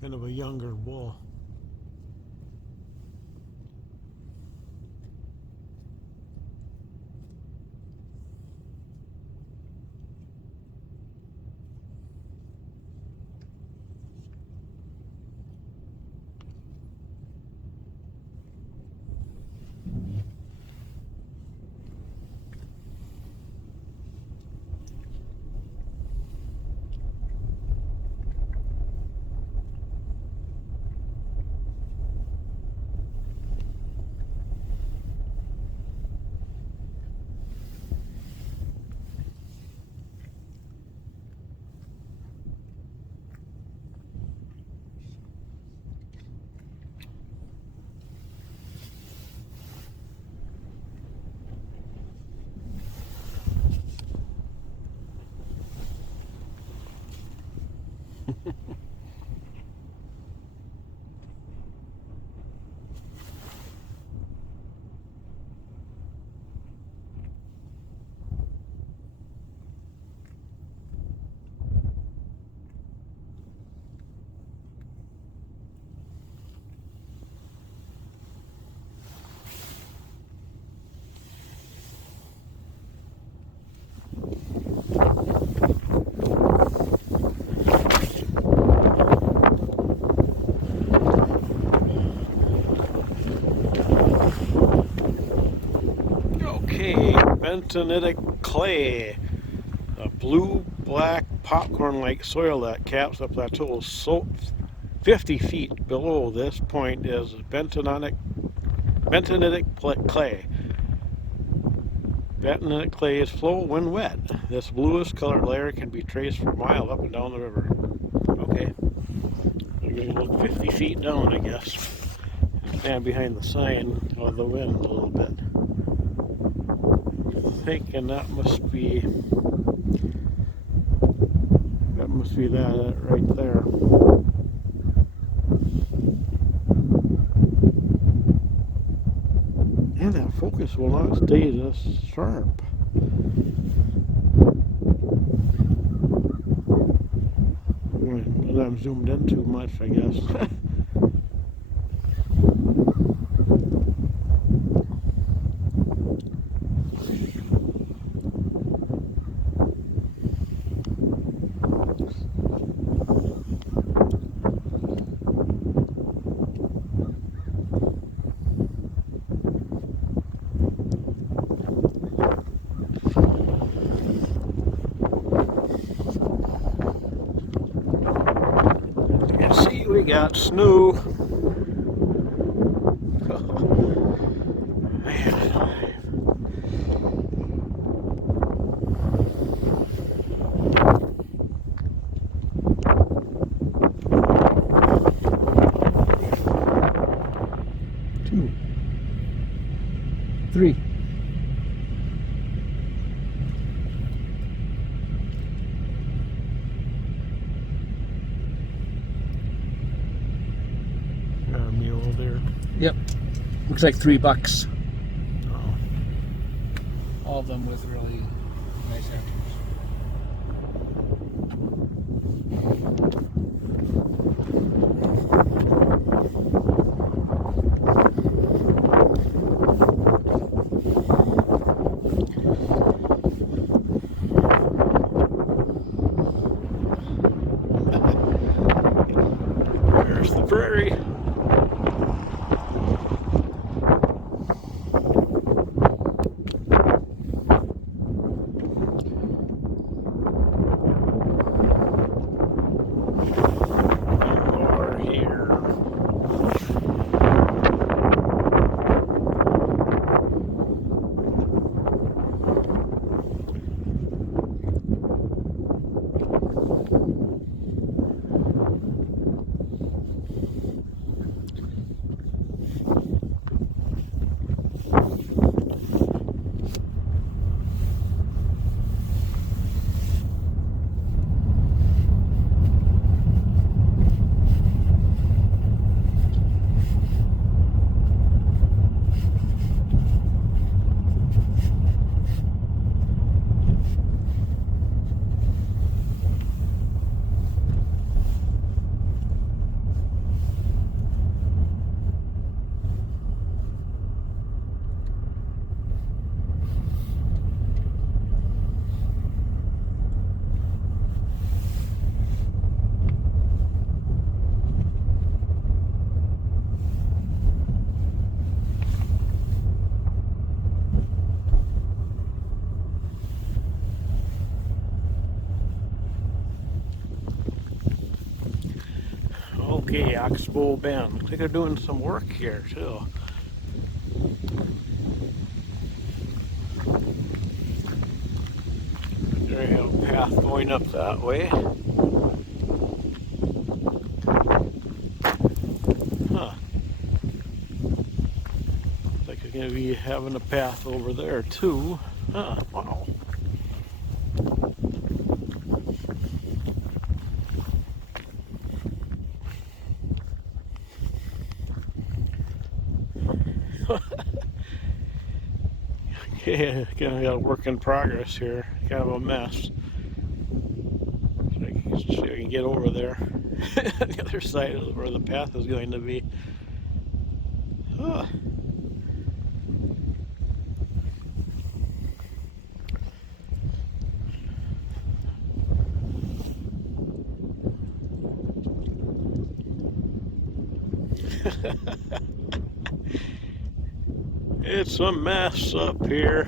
kind of a younger bull. Bentonitic clay, a blue-black popcorn-like soil that caps the plateau. So 50 feet below this point is bentonitic clay. Bentonitic clays flow when wet. This bluish colored layer can be traced for miles up and down the river. Okay, we're going to look 50 feet down, I guess. Stand behind the sign of the wind a little bit. Thinking that must be that right there. And that focus will not stay this sharp. I'm zoomed in too much, I guess. We got snow. Two, three. Mule there. Yep. Looks like $3. Oh. All of them with really nice antlers. There's the prairie. Okay, Oxbow Bend. Looks like they're doing some work here too. There you have a path going up that way. Huh. Looks like they're going to be having a path over there too. Huh, wow. Okay, kind of got a work in progress here. Kind of a mess. So I can see if I can get over there. On the other side is where the path is going to be. Huh. It's a mess up here.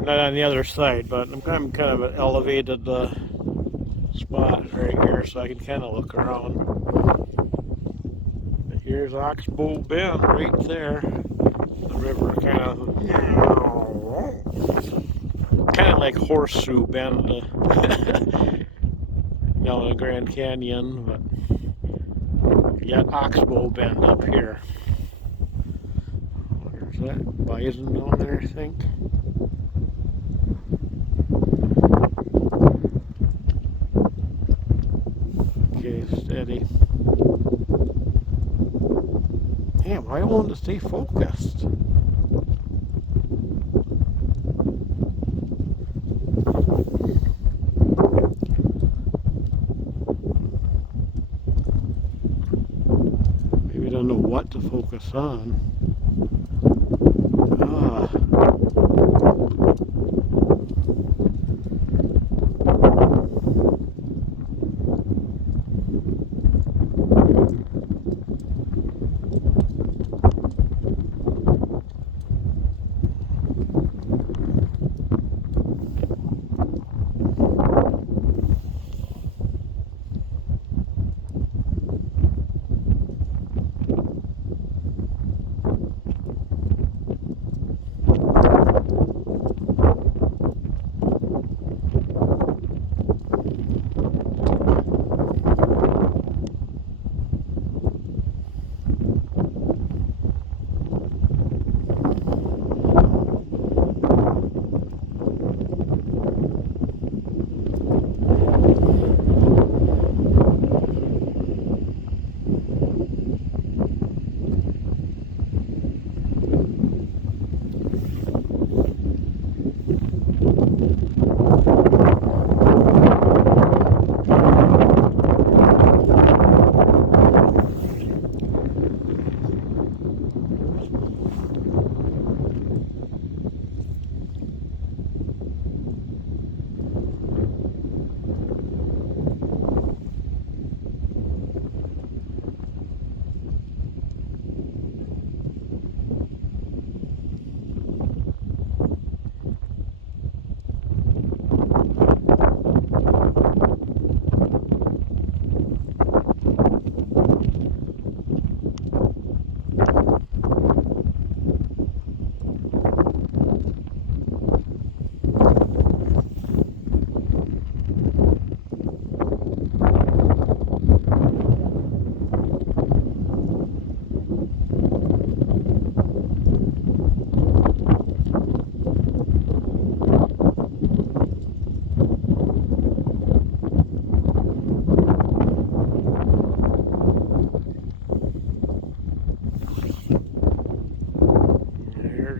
Not on the other side, but I'm kind of an elevated spot right here, so I can kind of look around. But here's Oxbow Bend right there. The river kind of like Horseshoe Bend down in Grand Canyon, but you got Oxbow Bend up here. There's that bison down there, I think. Okay, steady. Damn, why won't it stay focused? Maybe I don't know what to focus on. Ah.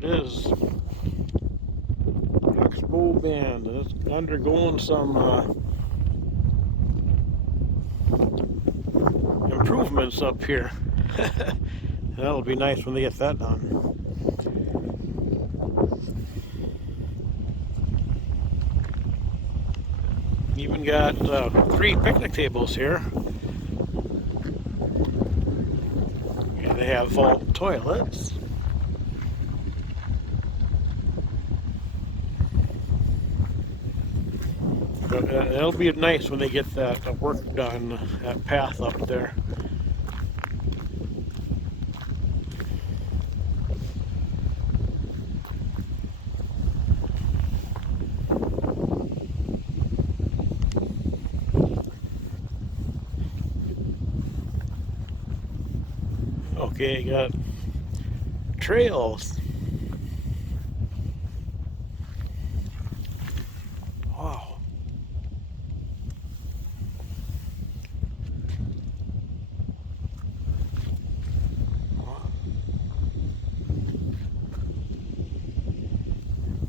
It is Oxbow Bend. It's undergoing some improvements up here. That'll be nice when they get that done. Even got 3 picnic tables here. And they have vault toilets. It'll be nice when they get that work done, that path up there. Okay, got trails. Wow.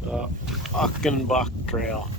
The Ockenbach Trail.